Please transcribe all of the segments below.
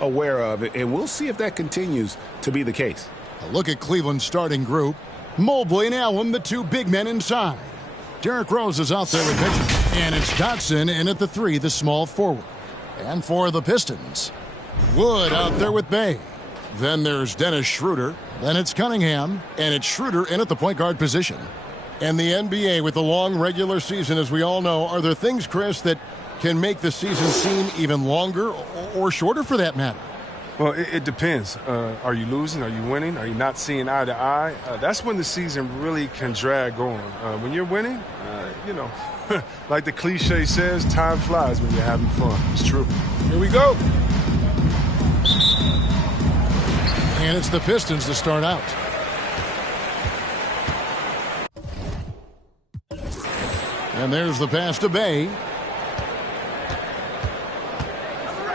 aware of, and we'll see if that continues to be the case. A look at Cleveland's starting group. Mobley and Allen, the two big men inside. Derrick Rose is out there with pitching. And it's Dotson in at the 3, the small forward. And for the Pistons, Wood out there with Bay. Then there's Dennis Schroeder. Then it's Cunningham. And it's Schroeder in at the point guard position. And the NBA with the long regular season, as we all know, are there things, Chris, that can make the season seem even longer or shorter for that matter? Well, it depends. Are you losing? Are you winning? Are you not seeing eye to eye? That's when the season really can drag on. When you're winning, like the cliche says, time flies when you're having fun. It's true. Here we go. And it's the Pistons to start out. And there's the pass to Bay.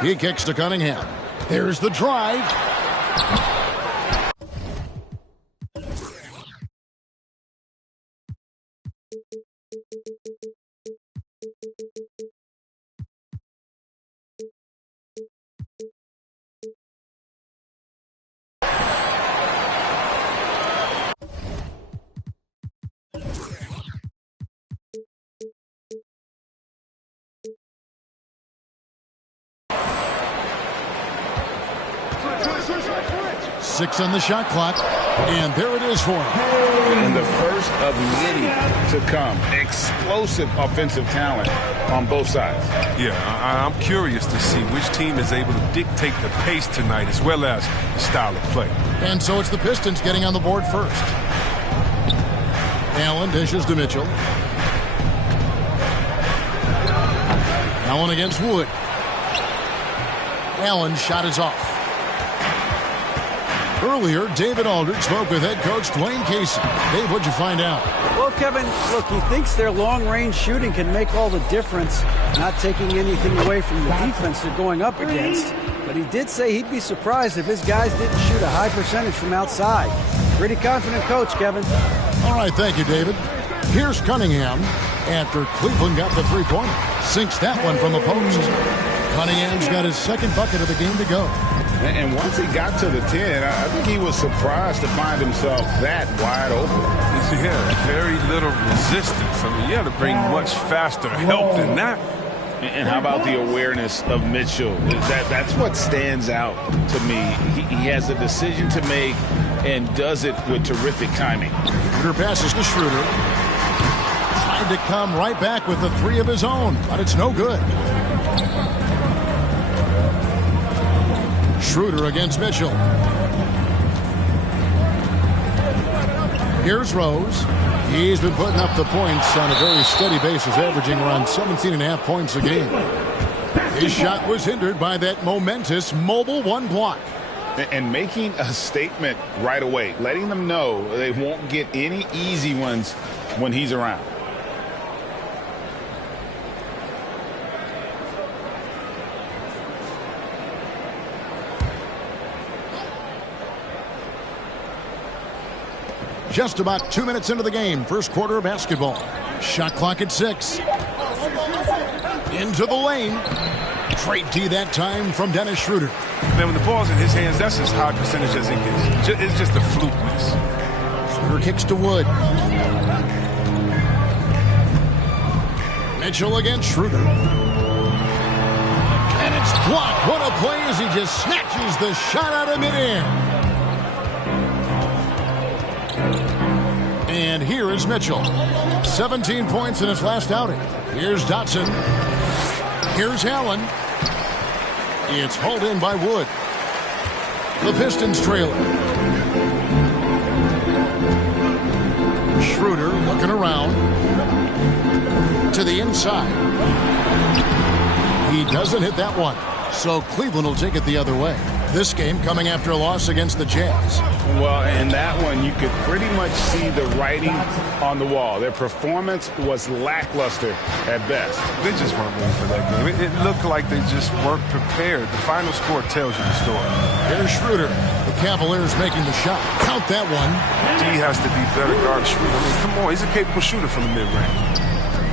He kicks to Cunningham. There's the drive. Six on the shot clock, and there it is for him. And the first of many to come. Explosive offensive talent on both sides. Yeah, I'm curious to see which team is able to dictate the pace tonight as well as the style of play. And so it's the Pistons getting on the board first. Allen dishes to Mitchell. Allen against Wood. Allen's shot is off. Earlier, David Aldridge spoke with head coach Dwayne Casey. Dave, what'd you find out? Well, Kevin, look, he thinks their long-range shooting can make all the difference, not taking anything away from the defense they're going up against. But he did say he'd be surprised if his guys didn't shoot a high percentage from outside. Pretty confident coach, Kevin. All right, thank you, David. Here's Cunningham after Cleveland got the three-pointer. Sinks that one from the post. Cunningham's got his second bucket of the game to go. And once he got to the 10, I think he was surprised to find himself that wide open. Yeah, very little resistance. I mean, you have to bring much faster help than that. And how about the awareness of Mitchell? That's what stands out to me. He has a decision to make and does it with terrific timing. Schroeder passes to Schroeder. Tried to come right back with the 3 of his own, but it's no good. Schroeder against Mitchell. Here's Rose. He's been putting up the points on a very steady basis, averaging around 17.5 points a game. His shot was hindered by that momentous mobile one block. And making a statement right away, letting them know they won't get any easy ones when he's around. Just about 2 minutes into the game, first quarter of basketball. Shot clock at 6. Into the lane. Straight D that time from Dennis Schroeder. Man, when the ball's in his hands, that's as high percentage as it gets. It's just a fluke miss. Schroeder kicks to Wood. Mitchell against Schroeder. And it's blocked. What a play as he just snatches the shot out of midair. And here is Mitchell. 17 points in his last outing. Here's Dotson. Here's Allen. It's hauled in by Wood. The Pistons trailing. Schroeder looking around. To the inside. He doesn't hit that one. So Cleveland will take it the other way. This game coming after a loss against the Jazz. Well, in that one, you could pretty much see the writing on the wall. Their performance was lackluster at best. They just weren't ready for that game. It looked like they just weren't prepared. The final score tells you the story. Here's Schroeder. The Cavaliers making the shot. Count that one. D has to be better guard Schroeder. I mean, come on, he's a capable shooter from the mid-range.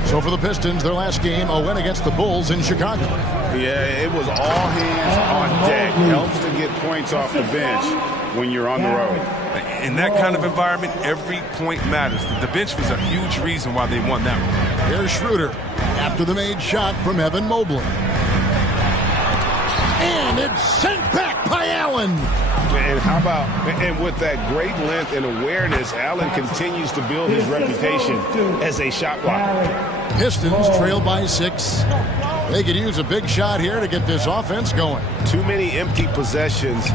So for the Pistons, their last game, a win against the Bulls in Chicago. Yeah, it was all hands on deck. Helps to get points off the bench when you're on the road. In that kind of environment, every point matters. The bench was a huge reason why they won that one. Here's Schroeder after the made shot from Evan Mobley. And it's sent back by Allen. And how about, and with that great length and awareness, Allen continues to build his reputation as a shot blocker. Pistons trail by 6. They could use a big shot here to get this offense going. Too many empty possessions.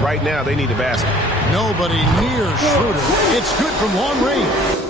Right now, they need a basket. Nobody near Schroeder. It's good from long range.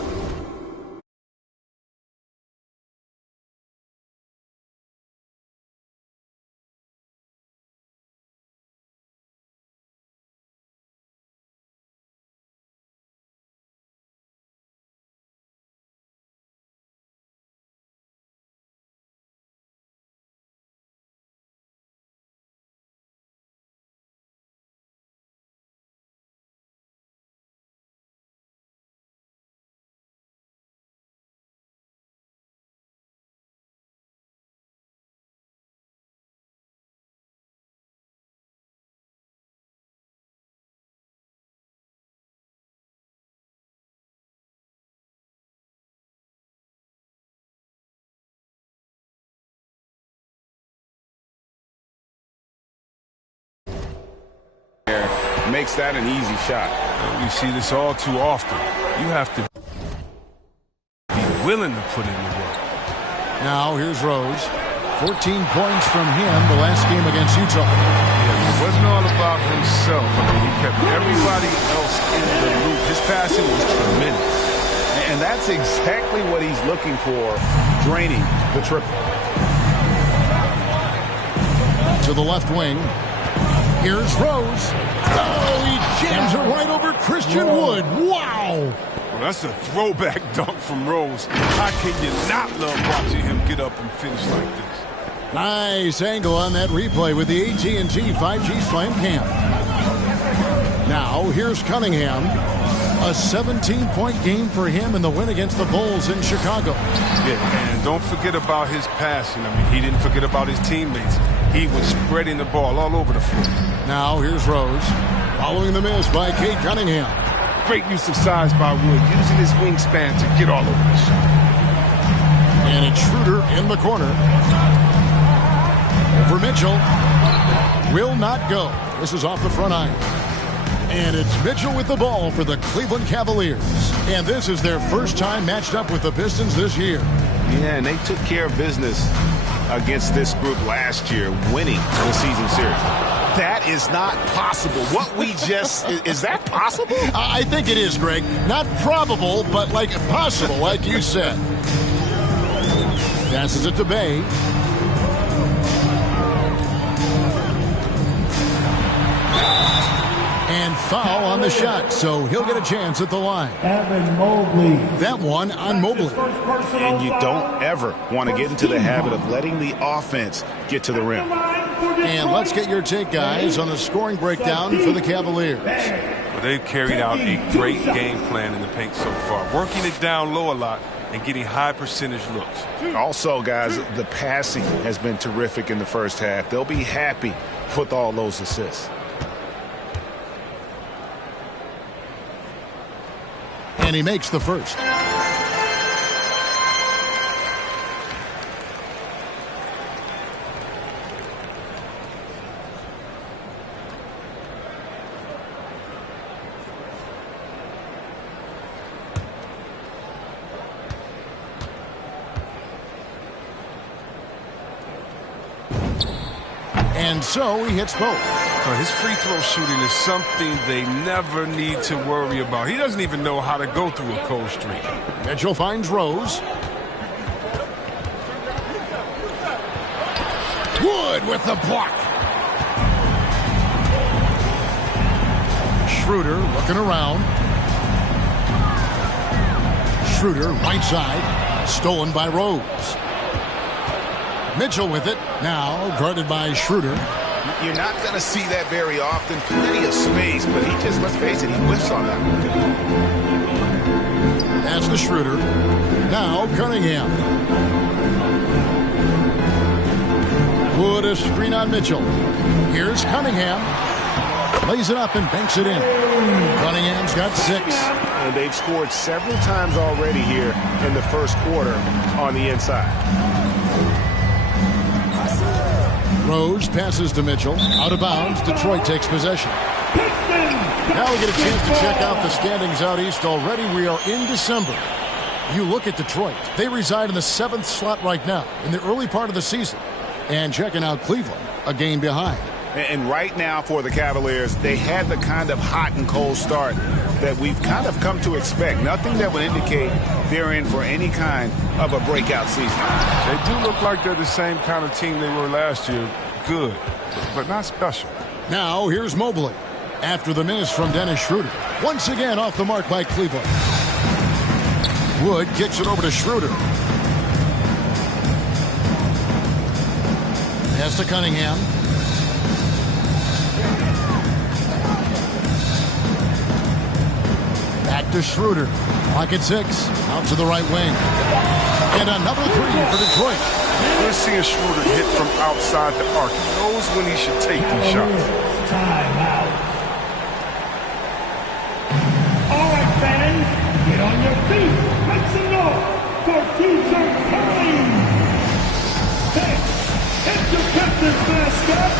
Makes that an easy shot. We see this all too often. You have to be willing to put in the work. Now here's Rose. 14 points from him the last game against Utah. It wasn't all about himself. I mean, he kept everybody else in the loop. His passing was tremendous. And that's exactly what he's looking for, draining the triple. To the left wing. Here's Rose. Oh, he jams it right over Christian Wood. Wow. Well, that's a throwback dunk from Rose. How can you not love watching him get up and finish like this? Nice angle on that replay with the AT&T 5G Slam Cam. Now, here's Cunningham. A 17-point game for him in the win against the Bulls in Chicago. Yeah, and don't forget about his passing. I mean, he didn't forget about his teammates. He was spreading the ball all over the floor. Now, here's Rose. Following the miss by Cade Cunningham. Great use of size by Wood, using his wingspan to get all over the shot. And it's Schroeder in the corner. Over Mitchell. Will not go. This is off the front iron. And it's Mitchell with the ball for the Cleveland Cavaliers. And this is their first time matched up with the Pistons this year. Yeah, and they took care of business against this group last year, winning the season series. That is not possible. What we just, is that possible? I think it is, Greg. Not probable, but like possible, like you said. Passes it to Bay. And foul on the shot, so he'll get a chance at the line. Evan Mobley. That one on Mobley. And you don't ever want to get into the habit of letting the offense get to the rim. And let's get your take, guys, on the scoring breakdown for the Cavaliers. Well, they've carried out a great game plan in the paint so far, working it down low a lot and getting high percentage looks. Also, guys, the passing has been terrific in the first half. They'll be happy with all those assists. And he makes the first. And so he hits both. His free throw shooting is something they never need to worry about. He doesn't even know how to go through a cold streak. Mitchell finds Rose. Wood with the block. Schroeder looking around. Schroeder right side. Stolen by Rose. Mitchell with it. Now guarded by Schroeder. You're not going to see that very often. Plenty of space, but he just, let's face it, he whiffs on that. Pass to Schroeder. Now Cunningham. Wood a screen on Mitchell. Here's Cunningham. Lays it up and banks it in. Cunningham's got 6. And they've scored several times already here in the first quarter on the inside. Rose passes to Mitchell. Out of bounds. Detroit takes possession. Now we get a chance to check out the standings out east already. We are in December. You look at Detroit. They reside in the 7th slot right now in the early part of the season. And checking out Cleveland, a game behind. And right now for the Cavaliers, they had the kind of hot and cold start that we've kind of come to expect. Nothing that would indicate they're in for any kind of a breakout season. They do look like they're the same kind of team they were last year. Good, but not special. Now here's Mobley. After the miss from Dennis Schroeder. Once again off the mark by Cleveland. Wood kicks it over to Schroeder. Pass to Cunningham. Back to Schroeder. Clock at 6. Out to the right wing. And another 3 for Detroit. We're seeing Schroeder hit from outside the arc. He knows when he should take these shots. Timeout. All right, fans, get on your feet. Make some noise for T-shirt time. Hey, hit your captain's mascot.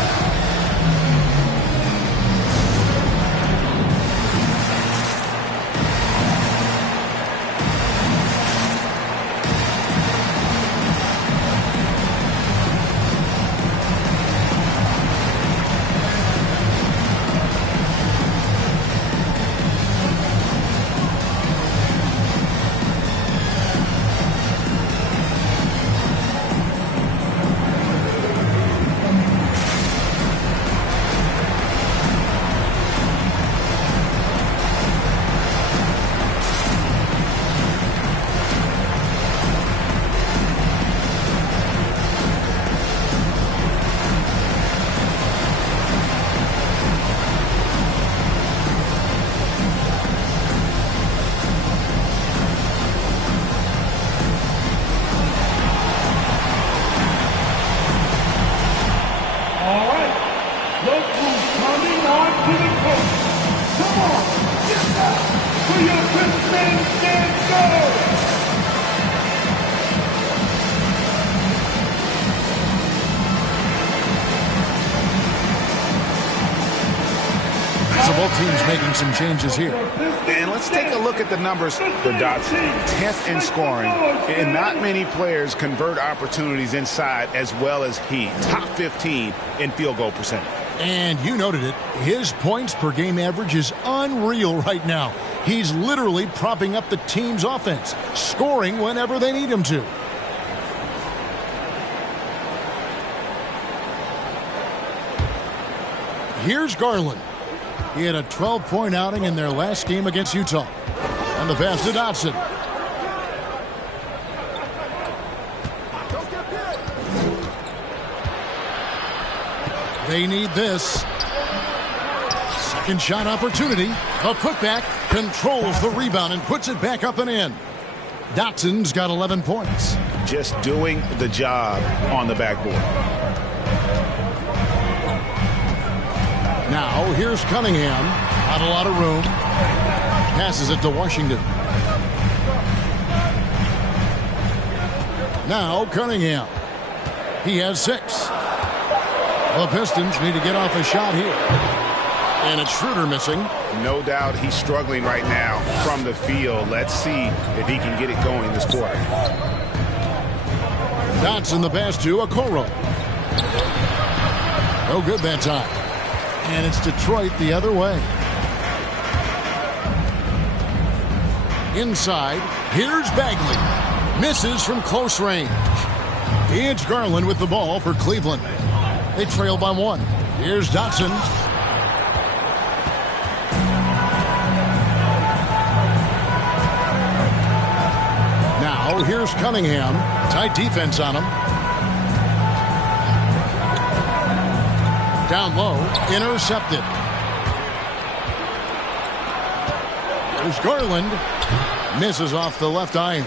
Both teams making some changes here. And let's take a look at the numbers for Dotson. 10th in scoring, and not many players convert opportunities inside as well as he. Top 15 in field goal percentage. And you noted it. His points per game average is unreal right now. He's literally propping up the team's offense, scoring whenever they need him to. Here's Garland. He had a 12-point outing in their last game against Utah. And the pass to Dotson. They need this. Second shot opportunity. A putback controls the rebound and puts it back up and in. Dotson's got 11 points. Just doing the job on the backboard. Now, here's Cunningham. Not a lot of room. Passes it to Washington. Now, Cunningham. He has 6. The Pistons need to get off a shot here. And it's Schroeder missing. No doubt he's struggling right now from the field. Let's see if he can get it going this quarter. Dotson the pass to Okoro. No good that time. And it's Detroit the other way. Inside, here's Bagley. Misses from close range. It's Garland with the ball for Cleveland. They trail by 1. Here's Dotson. Now, here's Cunningham. Tight defense on him. Down low, intercepted. There's Garland. Misses off the left iron.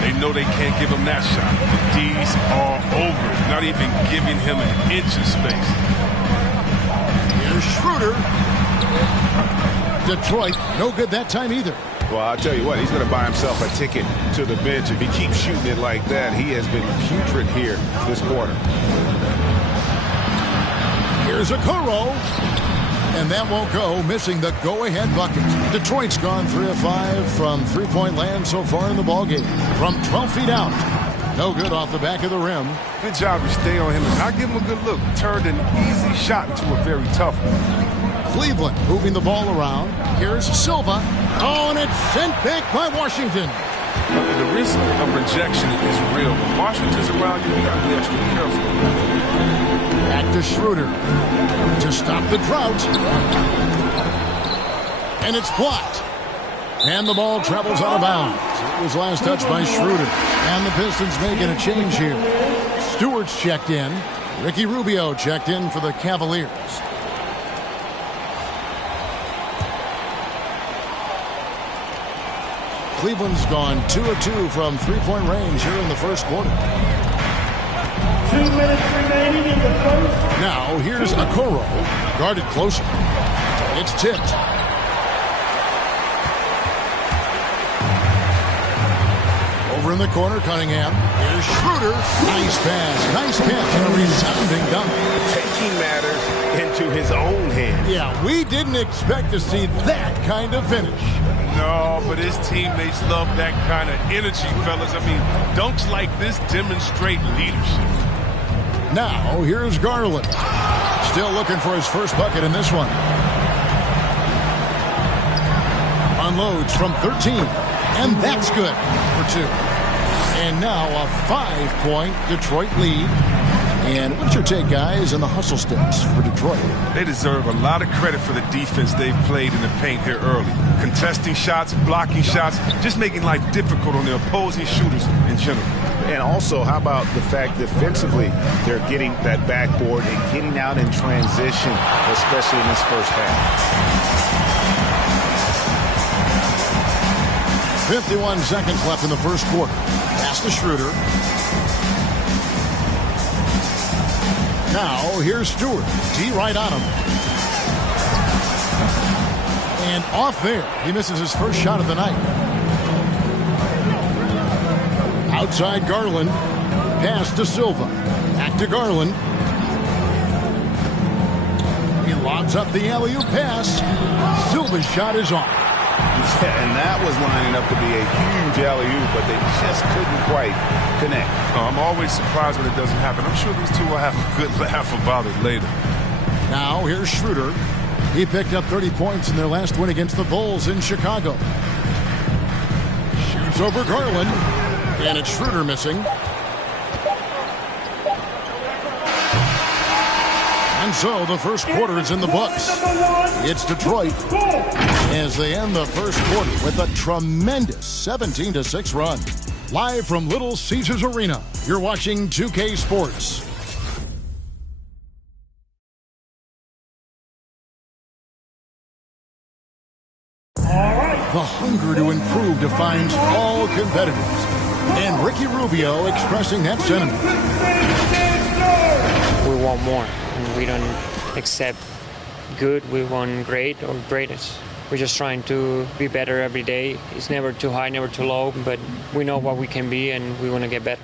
They know they can't give him that shot. The D's all over it, not even giving him an inch of space. Here's Schroeder. Detroit, no good that time either. Well, I'll tell you what, he's going to buy himself a ticket to the bench. If he keeps shooting it like that, he has been putrid here this quarter. Here's Okoro. And that won't go, missing the go-ahead bucket. Detroit's gone 3 of 5 from three-point land so far in the ballgame. From 12 feet out. No good off the back of the rim. Good job to stay on him and not give him a good look. Turned an easy shot into a very tough one. Cleveland moving the ball around. Here's Silva. Oh, and it's sent back by Washington. The risk of rejection is real. When Washington's around you, you got to be extra careful. Back to Schroeder to stop the drought. And it's blocked. And the ball travels out of bounds. It was last touched by Schroeder. And the Pistons making a change here. Stewart's checked in. Ricky Rubio checked in for the Cavaliers. Cleveland's gone 2 of 2 from three-point range here in the first quarter. 2 minutes remaining in the first. Now here's Okoro, guarded closer. It's tipped. Over in the corner, Cunningham. Here's Schroeder. Nice pass, nice catch, and a resounding dunk. Taking matters into his own hands. Yeah, we didn't expect to see that kind of finish. No, but his teammates love that kind of energy, fellas. I mean, dunks like this demonstrate leadership. Now, here's Garland. Still looking for his first bucket in this one. Unloads from 13. And that's good for 2. And now a 5-point Detroit lead. And what's your take, guys, on the hustle steps for Detroit? They deserve a lot of credit for the defense they've played in the paint here early. Contesting shots, blocking shots, just making life difficult on the opposing shooters in general. And also, how about the fact defensively, they're getting that backboard and getting out in transition, especially in this first half. 51 seconds left in the first quarter. Pass to Schroeder. Now, here's Stewart. D right on him. And off there. He misses his first shot of the night. Outside Garland. Pass to Silva. Back to Garland. He lobs up the alley-oop pass. Silva's shot is off. Yeah, and that was lining up to be a huge alley-oop, but they just couldn't quite connect. I'm always surprised when it doesn't happen. I'm sure these two will have a good laugh about it later. Now here's Schroeder. He picked up 30 points in their last win against the Bulls in Chicago. Shoots over Garland. And it's Schroeder missing. And so the first quarter is in the books. It's Detroit as they end the first quarter with a tremendous 17-6 run. Live from Little Caesars Arena, you're watching 2K Sports. The hunger to improve defines all competitors. And Ricky Rubio expressing that sentiment. We want more. We don't accept good, we want great or greatest. We're just trying to be better every day. It's never too high, never too low, but we know what we can be and we want to get better.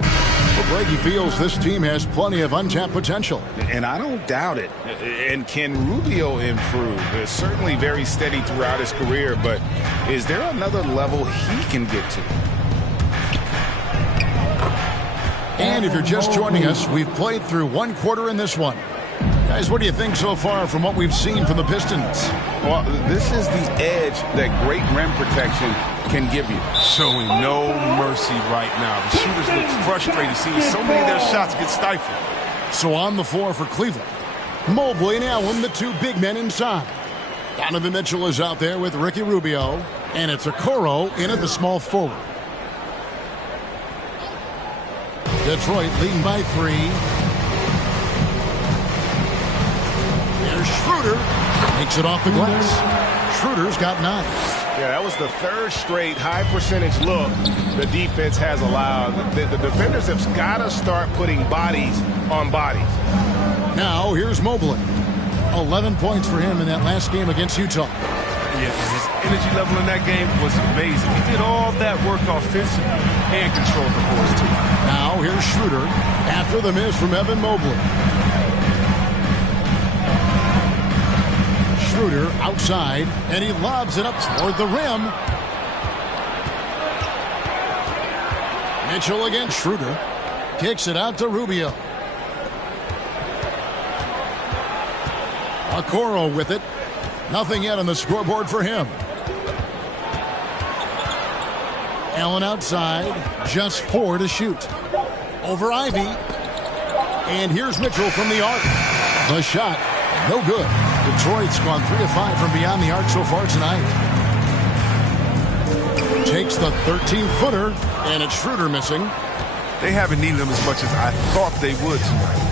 Well, Brady feels this team has plenty of untapped potential. And I don't doubt it. And can Rubio improve? It's certainly very steady throughout his career, but is there another level he can get to? And if you're just joining us, we've played through one quarter in this one. Guys, what do you think so far from what we've seen from the Pistons? Well, this is the edge that great rim protection can give you. Showing no mercy right now. The shooters look frustrated seeing so many of their shots get stifled. So on the floor for Cleveland, Mobley and Allen, the two big men inside. Donovan Mitchell is out there with Ricky Rubio, and it's Okoro in at the small forward. Detroit leading by 3. Here's Schroeder. Makes it off the glass. Schroeder's got 9. Yeah, that was the third straight high percentage look the defense has allowed. The defenders have got to start putting bodies on bodies. Now, here's Mobley. 11 points for him in that last game against Utah. Yeah, his energy level in that game was amazing. He did all that work offensively and controlled the boards, too. Now, here's Schroeder after the miss from Evan Mobley. Schroeder outside, and he lobs it up toward the rim. Mitchell against Schroeder. Kicks it out to Rubio. Okoro with it. Nothing yet on the scoreboard for him. Allen outside. Just 4 to shoot. Over Ivy. And here's Mitchell from the arc. The shot, no good. Detroit's gone 3 of 5 from beyond the arc so far tonight. Takes the 13-footer, and it's Schroeder missing. They haven't needed him as much as I thought they would tonight.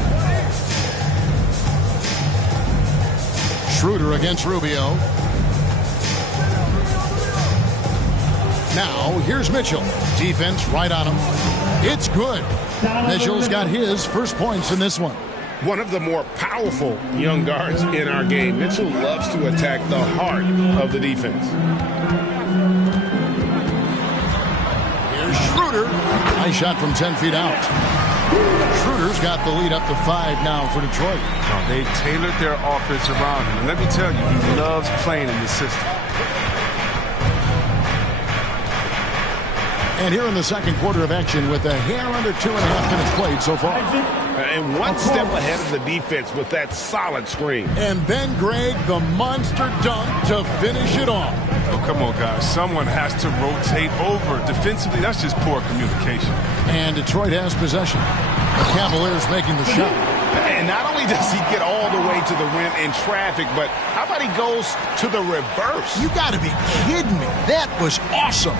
Schroeder against Rubio. Now, here's Mitchell. Defense right on him. It's good. Mitchell's got his first points in this one. One of the more powerful young guards in our game. Mitchell loves to attack the heart of the defense. Here's Schroeder. Nice shot from 10 feet out. Schroeder's got the lead up to 5 now for Detroit. Oh, they've tailored their offense around him. And let me tell you, he loves playing in this system. And here in the second quarter of action with a hair under 2.5 minutes played so far. And one step ahead of the defense with that solid screen. And then Greg, the monster dunk to finish it off. Oh, come on, guys. Someone has to rotate over. Defensively, that's just poor communication. And Detroit has possession. Cavaliers making the shot. And not only does he get all the way to the rim in traffic, but how about he goes to the reverse? You got to be kidding me. That was awesome.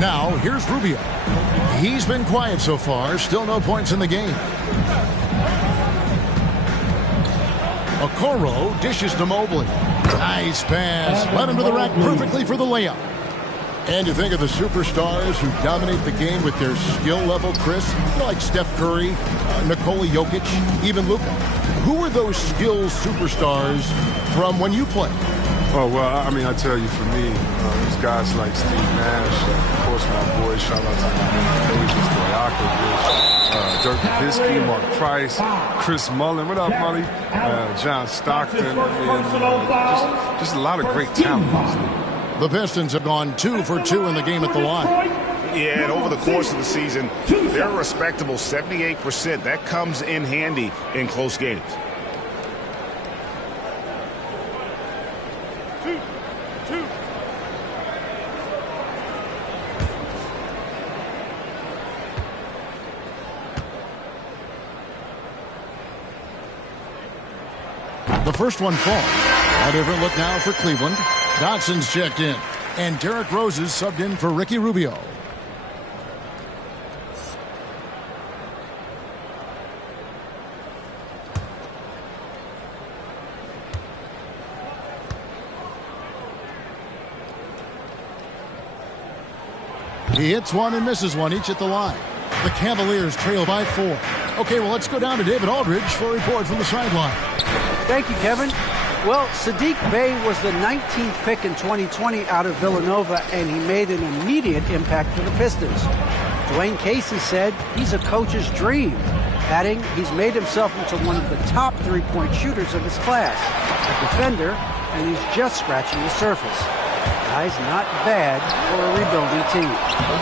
Now, here's Rubio. He's been quiet so far. Still no points in the game. Okoro dishes to Mobley. Nice pass. Led him to the rack perfectly for the layup. And you think of the superstars who dominate the game with their skill level, Chris, like Steph Curry, Nikola Jokic, even Luka. Who are those skills superstars from when you played? Oh, well, I mean, I tell you, for me, there's guys like Steve Nash, of course, my boy, shout out to Davis, Stojakovic, Dirk Nowitzki, Mark Price, Chris Mullin. What up, Mully? John Stockton. I mean, just a lot of great talent. The Pistons have gone 2 for 2 in the game at the line. Yeah, and over the course of the season, they're a respectable 78%. That comes in handy in close games. The first one falls. A different look now for Cleveland. Dotson's checked in. And Derrick Rose is subbed in for Ricky Rubio. He hits one and misses one, each at the line. The Cavaliers trail by 4. Okay, well, let's go down to David Aldridge for a report from the sideline. Thank you, Kevin. Well, Saddiq Bey was the 19th pick in 2020 out of Villanova, and he made an immediate impact for the Pistons. Dwayne Casey said he's a coach's dream, adding he's made himself into one of the top three-point shooters of his class, a defender, and he's just scratching the surface. Guy's not bad for a rebuilding team.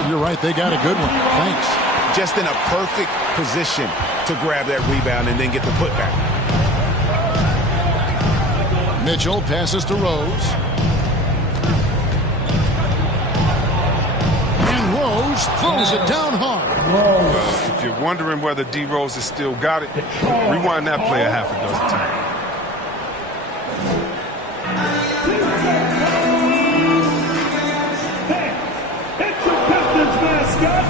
You're right, they got a good one. Thanks. Just in a perfect position to grab that rebound and then get the putback. Mitchell passes to Rose. And Rose throws it down hard. If you're wondering whether D. Rose has still got it, rewind that play a half a dozen times. It's the Pistons mascot.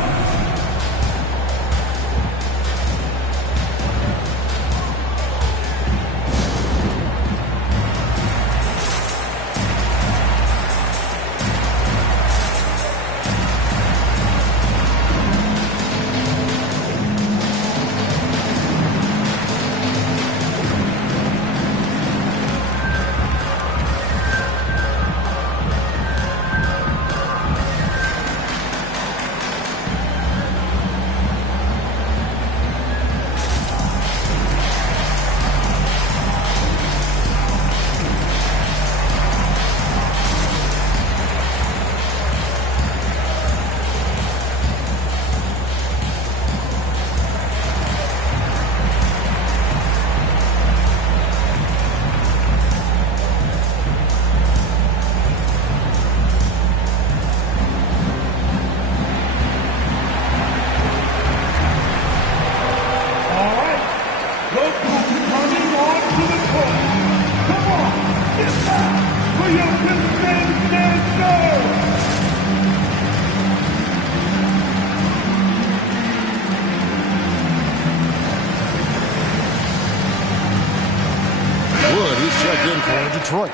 checked in for Detroit.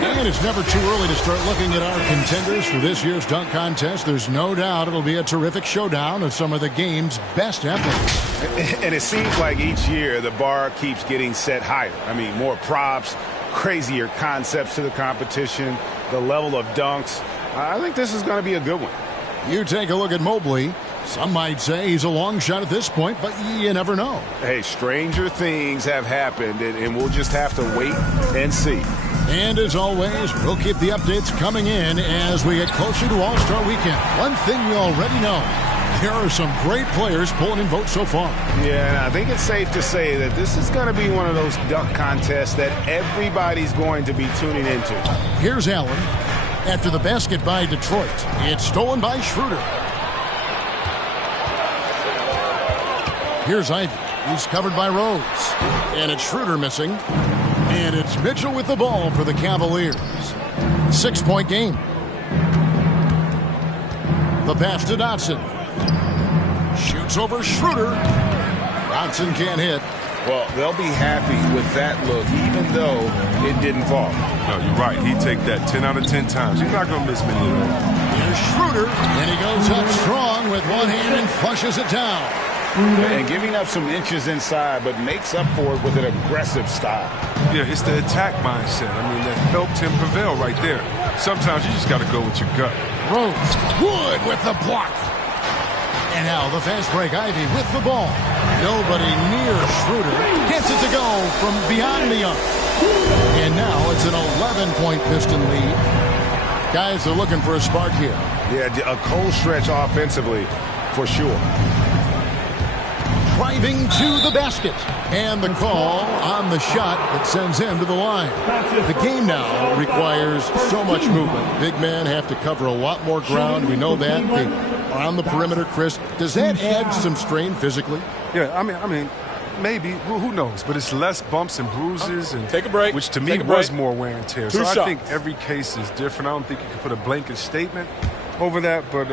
And it's never too early to start looking at our contenders for this year's dunk contest. There's no doubt it'll be a terrific showdown of some of the game's best athletes. And it seems like each year the bar keeps getting set higher. I mean, more props, crazier concepts to the competition, the level of dunks. I think this is going to be a good one. You take a look at Mobley. Some might say he's a long shot at this point, but you never know. Hey, stranger things have happened, and we'll just have to wait and see. And as always, we'll keep the updates coming in as we get closer to All-Star Weekend. One thing we already know, there are some great players pulling in votes so far. Yeah, and I think it's safe to say that this is going to be one of those dunk contests that everybody's going to be tuning into. Here's Allen. After the basket by Detroit, it's stolen by Schroeder. Here's Ivy. He's covered by Rose. And it's Schroeder missing. And it's Mitchell with the ball for the Cavaliers. 6-point game. The pass to Dotson. Shoots over Schroeder. Dotson can't hit. Well, they'll be happy with that look, even though it didn't fall. No, you're right. He'd take that 10 out of 10 times. You're not going to miss many of them. Here's Schroeder. And he goes up strong with one hand and flushes it down. And giving up some inches inside, but makes up for it with an aggressive style. Yeah, it's the attack mindset. I mean, that helped him prevail right there. Sometimes you just got to go with your gut. Rose. Wood with the block. And now the fast break. Ivy with the ball. Nobody near Schroeder. Gets it to go from beyond the arc. And now it's an 11-point Piston lead. Guys are looking for a spark here. Yeah, a cold stretch offensively, for sure. Driving to the basket. And the call on the shot that sends him to the line. The game now requires so much movement. Big men have to cover a lot more ground. We know that. They are on the perimeter, Chris. Does that add some strain physically? Yeah, I mean, maybe. Who knows? But it's less bumps and bruises. And take a break. Which to me was more wear and tear. So I think every case is different. I don't think you can put a blanket statement over that. But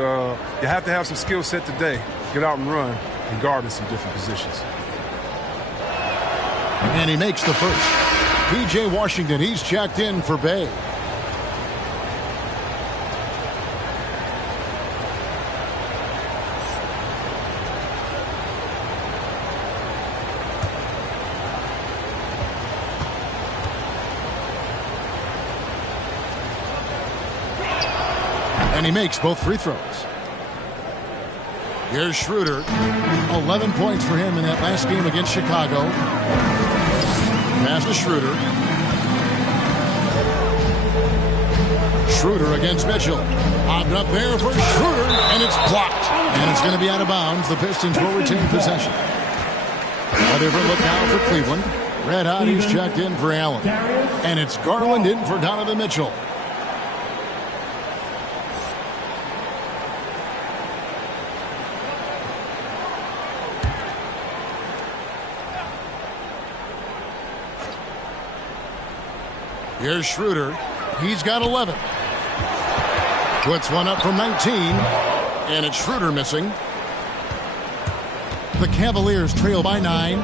you have to have some skill set today. Get out and run. And guard in some different positions. And he makes the first. P.J. Washington, he's checked in for Bay. And he makes both free throws. Here's Schroeder. 11 points for him in that last game against Chicago. Pass to Schroeder. Schroeder against Mitchell. Hopped up there for Schroeder, and it's blocked. And it's going to be out of bounds. The Pistons will retain possession. A different look now for Cleveland. Red Hot, he's checked in for Allen. And it's Garland in for Donovan Mitchell. Here's Schroeder. He's got 11. Puts one up from 19. And it's Schroeder missing. The Cavaliers trail by 9.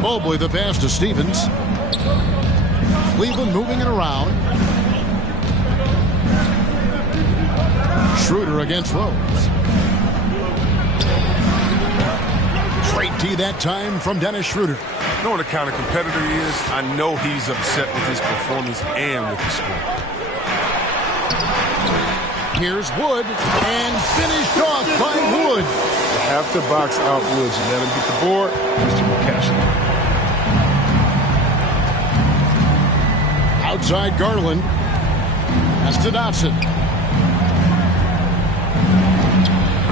Mobley the pass to Stevens. Cleveland moving it around. Schroeder against Rose. Straight D that time from Dennis Schroeder. Knowing the kind of competitor he is, I know he's upset with his performance and with the score. Here's Wood, and finished off by Wood. You have to box out Woods. You let him get the board, just to cash it. Outside Garland. That's to Dotson.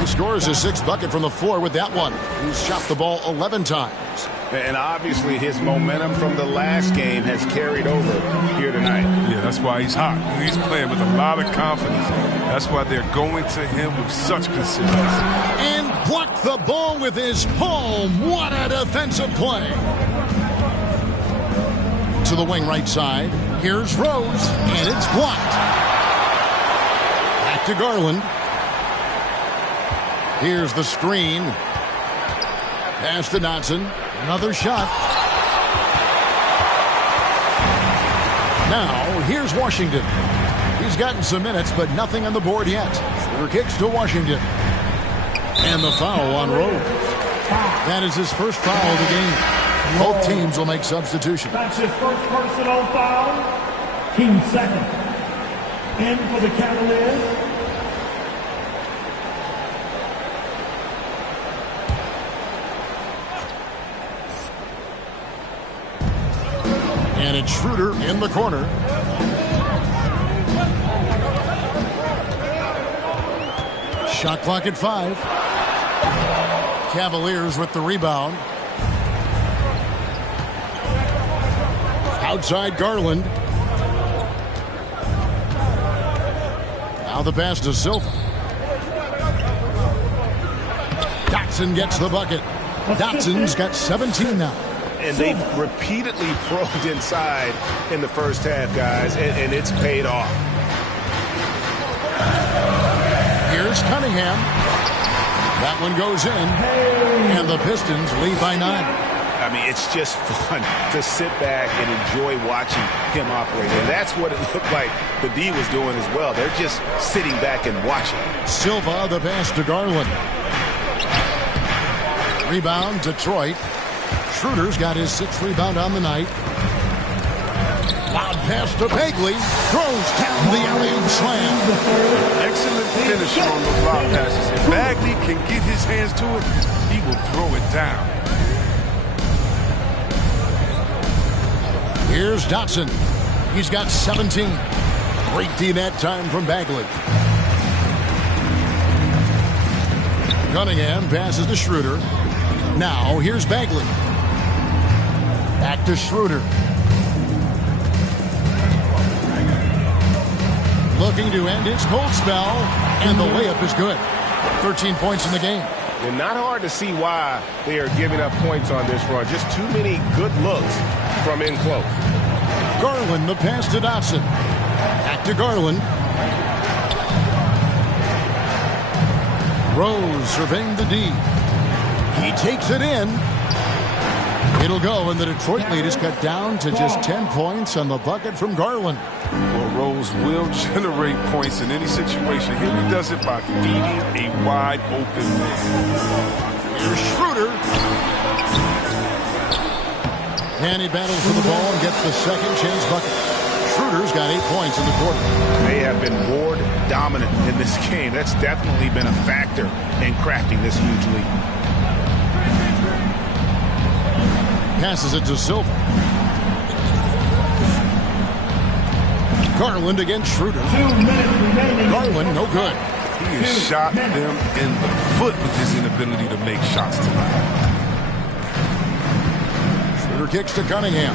He scores his 6th bucket from the floor with that one. He's shot the ball 11 times. And obviously his momentum from the last game has carried over here tonight. Yeah, that's why he's hot. He's playing with a lot of confidence. That's why they're going to him with such consistency. And blocked the ball with his palm. What a defensive play. To the wing right side. Here's Rose, and it's blocked. Back to Garland. Here's the screen. Pass to Dotson. Another shot. Now, here's Washington. He's gotten some minutes, but nothing on the board yet. Schroeder kicks to Washington. And the foul on Rose. That is his first foul of the game. Both teams will make substitutions. That's his first personal foul. Team second. In for the Cavaliers. And it's Schroeder in the corner. Shot clock at 5. Cavaliers with the rebound. Outside Garland. Now the pass to Silva. Dotson gets the bucket. Dotson's got 17 now. And they've repeatedly probed inside in the first half, guys, and it's paid off. Here's Cunningham. That one goes in. And the Pistons lead by 9. I mean, it's just fun to sit back and enjoy watching him operate. And that's what it looked like the D was doing as well. They're just sitting back and watching. Silva, the pass to Garland. Rebound, Detroit. Schroeder's got his 6th rebound on the night. Loud pass to Bagley. Throws down the alley-oop slam. Excellent finisher on those lob passes. If Bagley can get his hands to it, he will throw it down. Here's Dotson. He's got 17. Great D that time from Bagley. Cunningham passes to Schroeder. Now here's Bagley. Back to Schroeder. Looking to end his cold spell, and the layup is good. 13 points in the game. And not hard to see why they are giving up points on this run. Just too many good looks from in close. Garland, the pass to Dotson. Back to Garland. Rose surveying the D. He takes it in. It'll go, and the Detroit lead is cut down to just 10 points on the bucket from Garland. Well, Rose will generate points in any situation. Here he does it by feeding a wide open man. Here's Schroeder. And he battles for the ball and gets the second chance bucket. Schroeder's got 8 points in the quarter. They have been board dominant in this game. That's definitely been a factor in crafting this huge lead. Passes it to Silva. Garland against Schroeder. 2 minutes remaining. Garland, no good. He has shot them in the foot with his inability to make shots tonight. Schroeder kicks to Cunningham.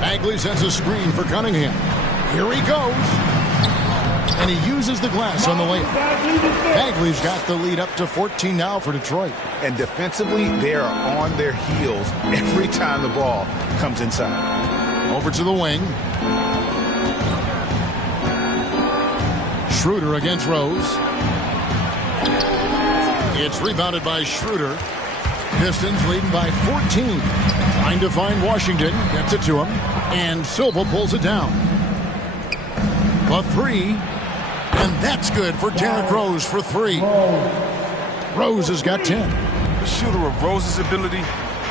Bagley sends a screen for Cunningham. Here he goes. And he uses the glass on the layup. Bagley's got the lead up to 14 now for Detroit. And defensively, they are on their heels every time the ball comes inside. Over to the wing. Schroeder against Rose. It's rebounded by Schroeder. Pistons leading by 14. Trying to find Washington. Gets it to him. And Silva pulls it down. A 3. And that's good for Derrick Rose for 3. Rose has got 10. The shooter of Rose's ability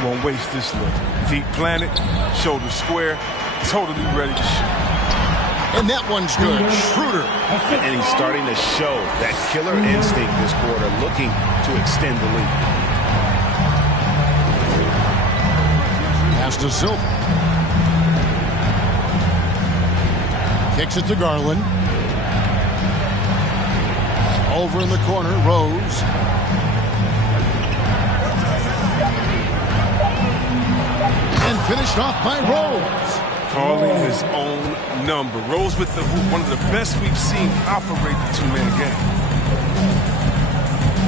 won't waste this look. Feet planted, shoulder square, totally ready to shoot. And that one's good. Schroeder. And he's starting to show that killer instinct this quarter, looking to extend the lead. Pass to Silva. Kicks it to Garland. Over in the corner, Rose. And finished off by Rose. Calling his own number. Rose with the hoop, one of the best we've seen operate the two-man game.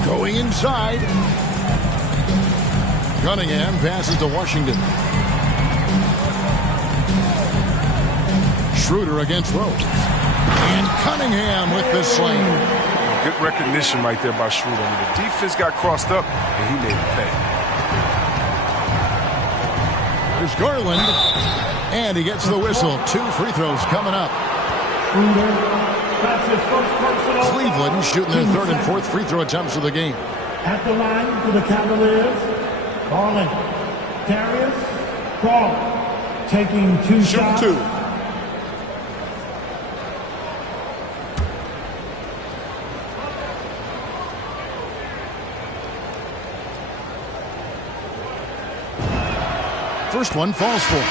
Going inside. Cunningham passes to Washington. Schroeder against Rose. And Cunningham with the slam. Good recognition right there by Schroeder. The defense got crossed up, and he made it pay. There's Garland. And he gets the whistle. 2 free throws coming up. That's his first personal. Cleveland shooting their 3rd and 4th free throw attempts of the game. At the line for the Cavaliers, Garland. Darius Garland taking 2 shots. 2. First one falls for.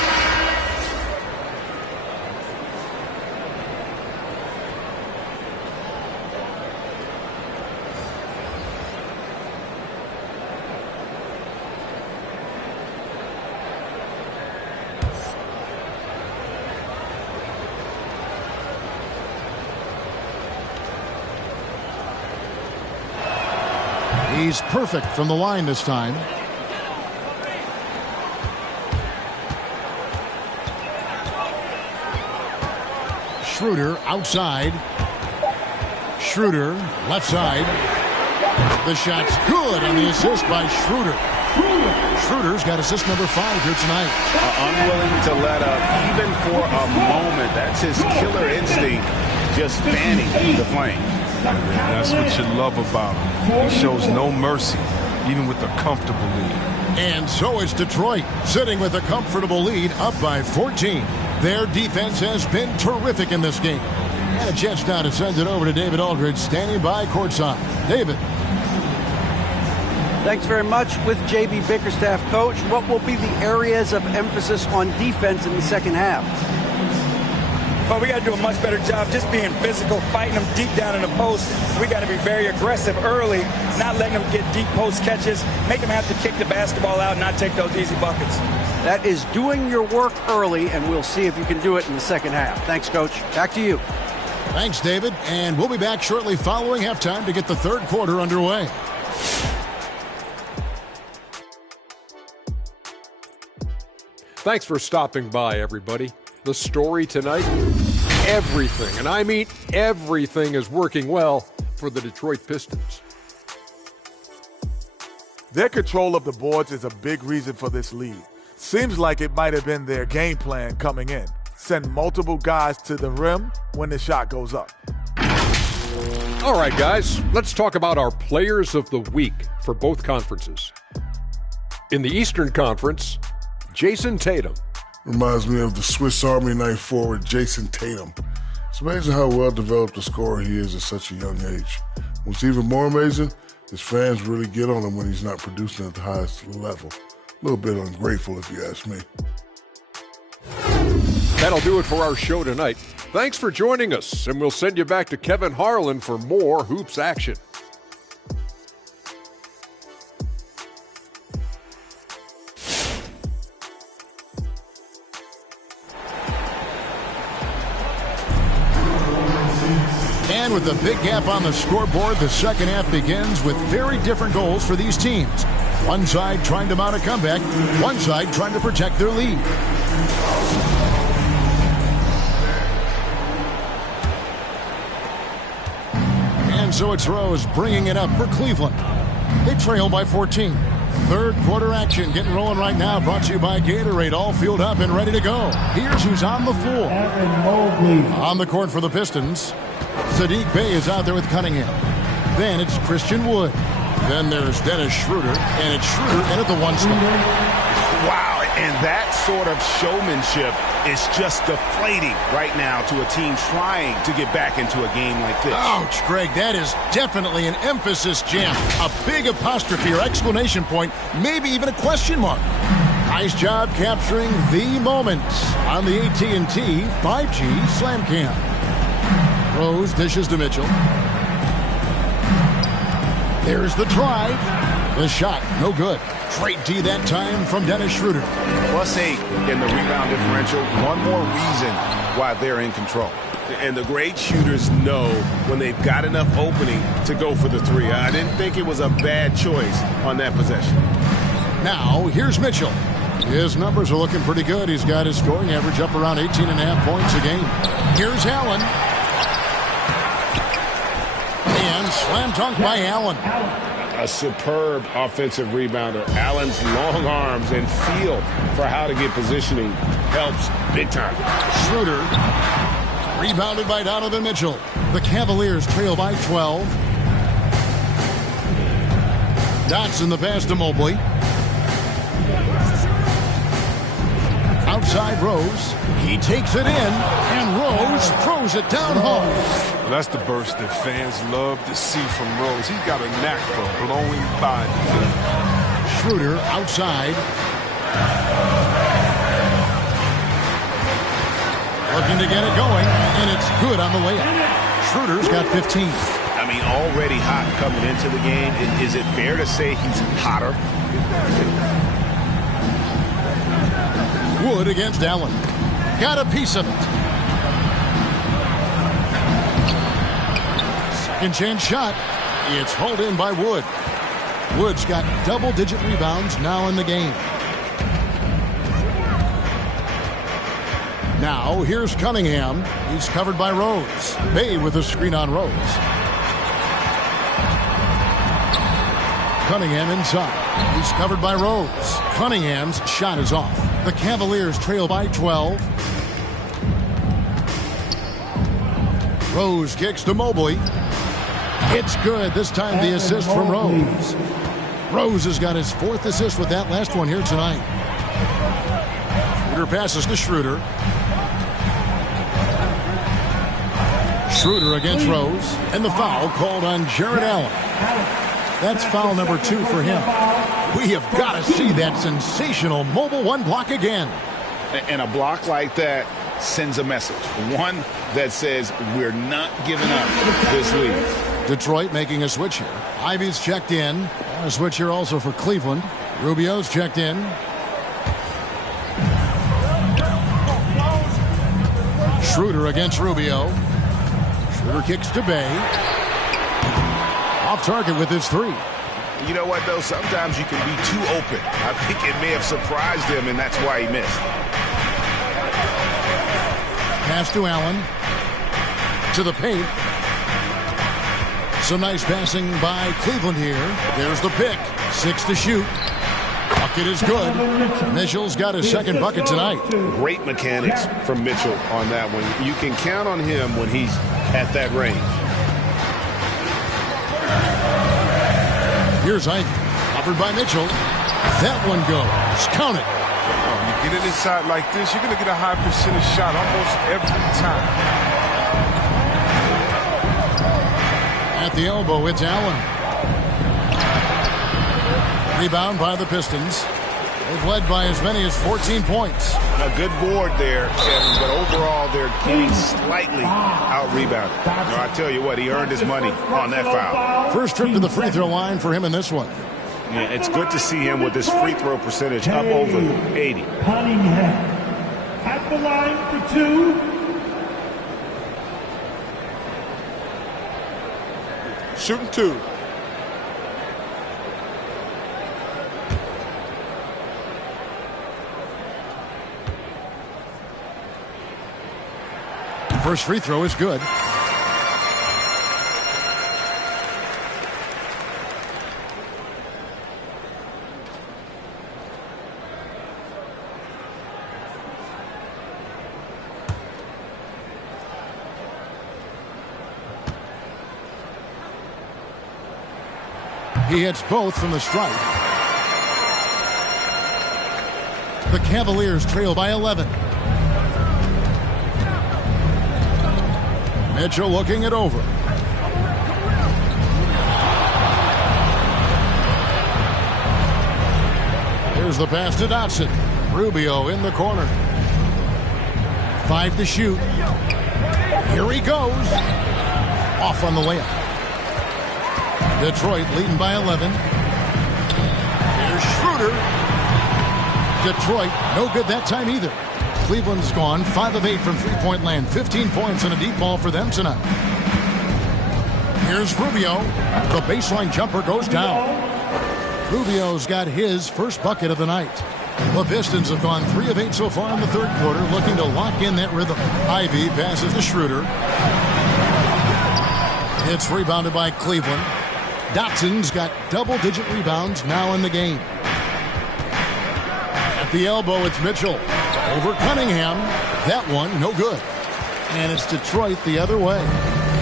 He's perfect from the line this time. Schroeder outside. Schroeder left side. The shot's good on the assist by Schroeder. Schroeder's got assist number 5 here tonight. Unwilling to let up even for a moment. That's his killer instinct, just fanning the flame. That's what you love about him. He shows no mercy, even with a comfortable lead. And so it's Detroit, sitting with a comfortable lead, up by 14. Their defense has been terrific in this game. And a chance now to send it over to David Aldridge, standing by courtside. David. Thanks very much. With J.B. Bickerstaff, coach, what will be the areas of emphasis on defense in the second half? Well, we got to do a much better job just being physical, fighting them deep down in the post. We got to be very aggressive early, not letting them get deep post catches, make them have to kick the basketball out and not take those easy buckets. That is doing your work early, and we'll see if you can do it in the second half. Thanks, Coach. Back to you. Thanks, David. And we'll be back shortly following halftime to get the third quarter underway. Thanks for stopping by, everybody. The story tonight, everything, and I mean everything, is working well for the Detroit Pistons. Their control of the boards is a big reason for this lead. Seems like it might have been their game plan coming in. Send multiple guys to the rim when the shot goes up. All right, guys, let's talk about our players of the week for both conferences. In the Eastern Conference, Jason Tatum. Reminds me of the Swiss Army knife forward Jason Tatum. It's amazing how well developed a scorer he is at such a young age. What's even more amazing, his fans really get on him when he's not producing at the highest level. A little bit ungrateful, if you ask me. That'll do it for our show tonight. Thanks for joining us, and we'll send you back to Kevin Harlan for more hoops action. And with a big gap on the scoreboard, the second half begins with very different goals for these teams. One side trying to mount a comeback, one side trying to protect their lead. And so it's Rose bringing it up for Cleveland. They trail by 14. Third quarter action getting rolling right now, brought to you by Gatorade, all fueled up and ready to go. Here's who's on the floor. Evan Mobley. On the court for the Pistons, Sadiq Bey is out there with Cunningham. Then it's Christian Wood. Then there's Dennis Schroeder, and it's Schroeder in at the 1 spot. Wow, and that sort of showmanship is just deflating right now to a team trying to get back into a game like this. Ouch, Greg, that is definitely an emphasis jam. A big apostrophe or exclamation point, maybe even a question mark. Nice job capturing the moments on the AT&T 5G Slam Cam. Rose dishes to Mitchell. There's the drive. The shot, no good. Straight D that time from Dennis Schroeder. +8 in the rebound differential. One more reason why they're in control. And the great shooters know when they've got enough opening to go for the three. I didn't think it was a bad choice on that possession. Now, here's Mitchell. His numbers are looking pretty good. He's got his scoring average up around 18.5 points a game. Here's Allen. And slam dunk by Allen. A superb offensive rebounder. Allen's long arms and feel for how to get positioning helps big time. Schroeder rebounded by Donovan Mitchell. The Cavaliers trail by 12. Dotson the pass to Mobley. Outside Rose. He takes it in, and Rose throws it down home. Well, that's the burst that fans love to see from Rose. He's got a knack for blowing by. Schroeder outside. Looking to get it going, and it's good on the layup. Schroeder's got 15. I mean, already hot coming into the game. Is it fair to say he's hotter? Wood against Allen. Got a piece of it. Second chance shot. It's hauled in by Wood. Wood's got double-digit rebounds now in the game. Now, here's Cunningham. He's covered by Rose. Bay with a screen on Rose. Cunningham inside. He's covered by Rose. Cunningham's shot is off. The Cavaliers trail by 12. Rose kicks to Mobley. It's good. This time the assist from Rose. Rose has got his 4th assist with that last one here tonight. Schroeder passes to Schroeder. Schroeder against Rose. And the foul called on Jarrett Allen. That's foul number 2 for him. We have got to see that sensational Mobile One block again. And a block like that sends a message. One that says we're not giving up this lead. Detroit making a switch here. Ivy's checked in. A switch here also for Cleveland. Rubio's checked in. Schroeder against Rubio. Schroeder kicks to Bay. Off target with his 3. You know what, though? Sometimes you can be too open. I think it may have surprised him, and that's why he missed. Pass to Allen. To the paint. Some nice passing by Cleveland here. There's the pick. 6 to shoot. Bucket is good. Mitchell's got his 2nd bucket tonight. Great mechanics from Mitchell on that one. You can count on him when he's at that range. Here's Ivy. Covered by Mitchell. That one goes. Count it. You get it inside like this, you're going to get a high percentage shot almost every time. At the elbow, it's Allen. Rebound by the Pistons. They've led by as many as 14 points. A good board there, Kevin, but overall they're getting slightly out-rebounded. I tell you what, he earned his money on that foul. First trip to the free throw line for him in this one. Yeah, it's good to see him with his free throw percentage up over 80. Cunningham at the line for 2. Shooting 2. First free throw is good. He hits both from the stripe. The Cavaliers trail by 11. Mitchell looking it over. Here's the pass to Dotson. Rubio in the corner. 5 to shoot. Here he goes. Off on the layup. Detroit leading by 11. Here's Schroeder. Detroit, no good that time either. Cleveland's gone 5 of 8 from three-point land. 15 points and a deep ball for them tonight. Here's Rubio. The baseline jumper goes down. Rubio's got his first bucket of the night. The Pistons have gone 3 of 8 so far in the third quarter, looking to lock in that rhythm. Ivy passes to Schroeder. It's rebounded by Cleveland. Dotson's got double-digit rebounds now in the game. At the elbow, it's Mitchell. Over Cunningham. That one, no good. And it's Detroit the other way.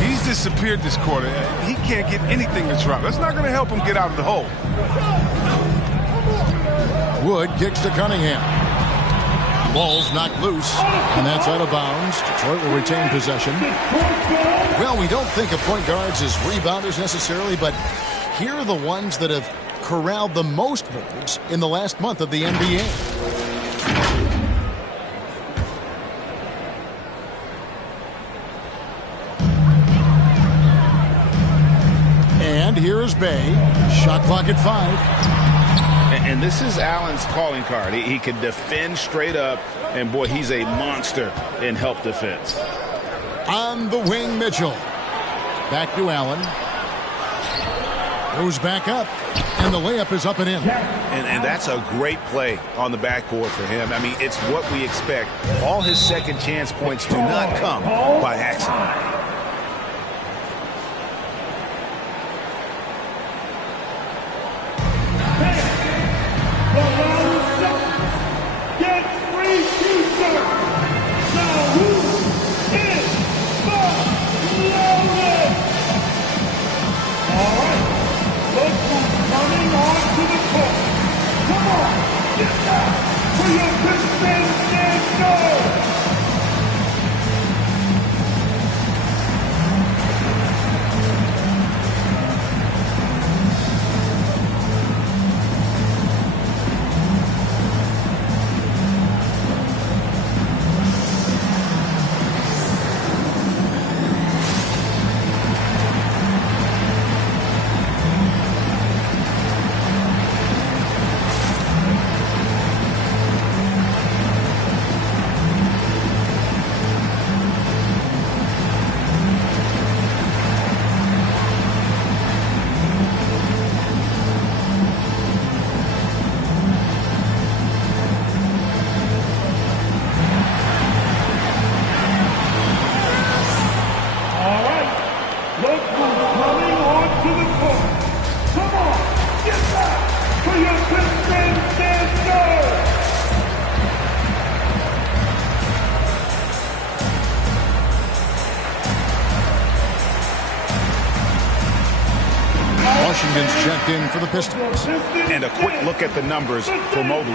He's disappeared this quarter. He can't get anything to drop. That's not going to help him get out of the hole. Wood kicks to Cunningham. Ball's knocked loose, and that's out of bounds. Detroit will retain possession. Well, we don't think of point guards as rebounders necessarily, but here are the ones that have corralled the most boards in the last month of the NBA. And here is Bay. Shot clock at 5. And this is Allen's calling card. He can defend straight up, and boy, he's a monster in help defense. On the wing, Mitchell. Back to Allen. Goes back up, and the layup is up and in. And that's a great play on the backboard for him. I mean, it's what we expect. All his second chance points do not come by accident. Washington's checked in for the Pistons. And a quick look at the numbers for Mobley.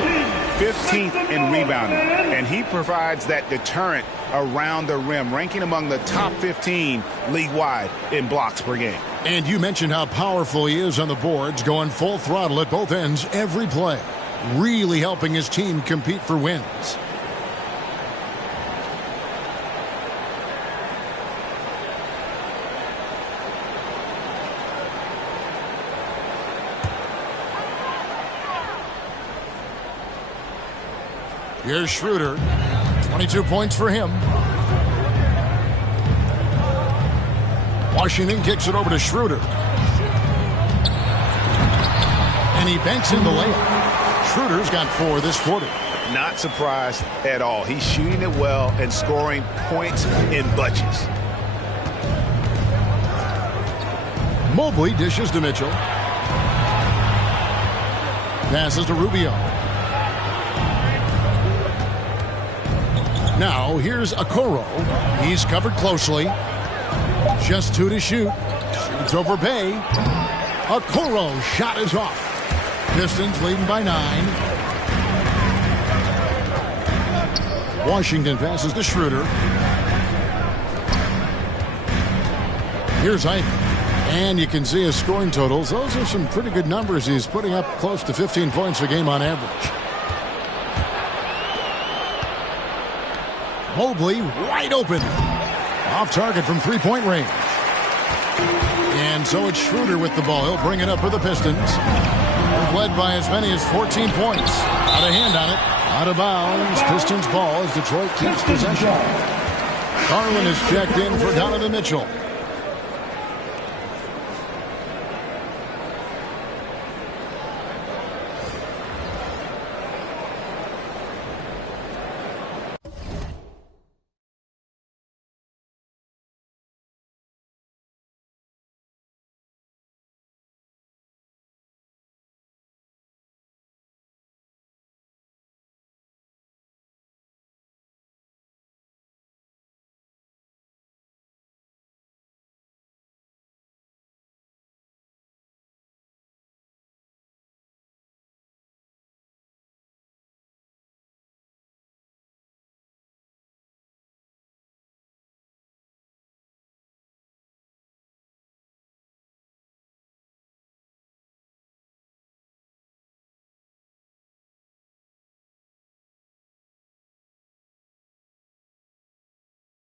15th in rebounding, and he provides that deterrent around the rim, ranking among the top 15 league-wide in blocks per game. And you mentioned how powerful he is on the boards, going full throttle at both ends every play, really helping his team compete for wins. Here's Schroeder. 22 points for him. Washington kicks it over to Schroeder. And he banks in the layup. Schroeder's got 4 this quarter. Not surprised at all. He's shooting it well and scoring points in bunches. Mobley dishes to Mitchell. Passes to Rubio. Now, here's Okoro. He's covered closely. Just 2 to shoot. Shoots over Bay. Okoro shot is off. Pistons leading by 9. Washington passes to Schroeder. Here's Ivey. And you can see his scoring totals. Those are some pretty good numbers. He's putting up close to 15 points a game on average. Mobley wide open. Off target from three-point range. And so it's Schroeder with the ball. He'll bring it up for the Pistons. They've led by as many as 14 points. Out of hand on it. Out of bounds. Pistons ball as Detroit keeps possession. Garland is checked in for Donovan Mitchell.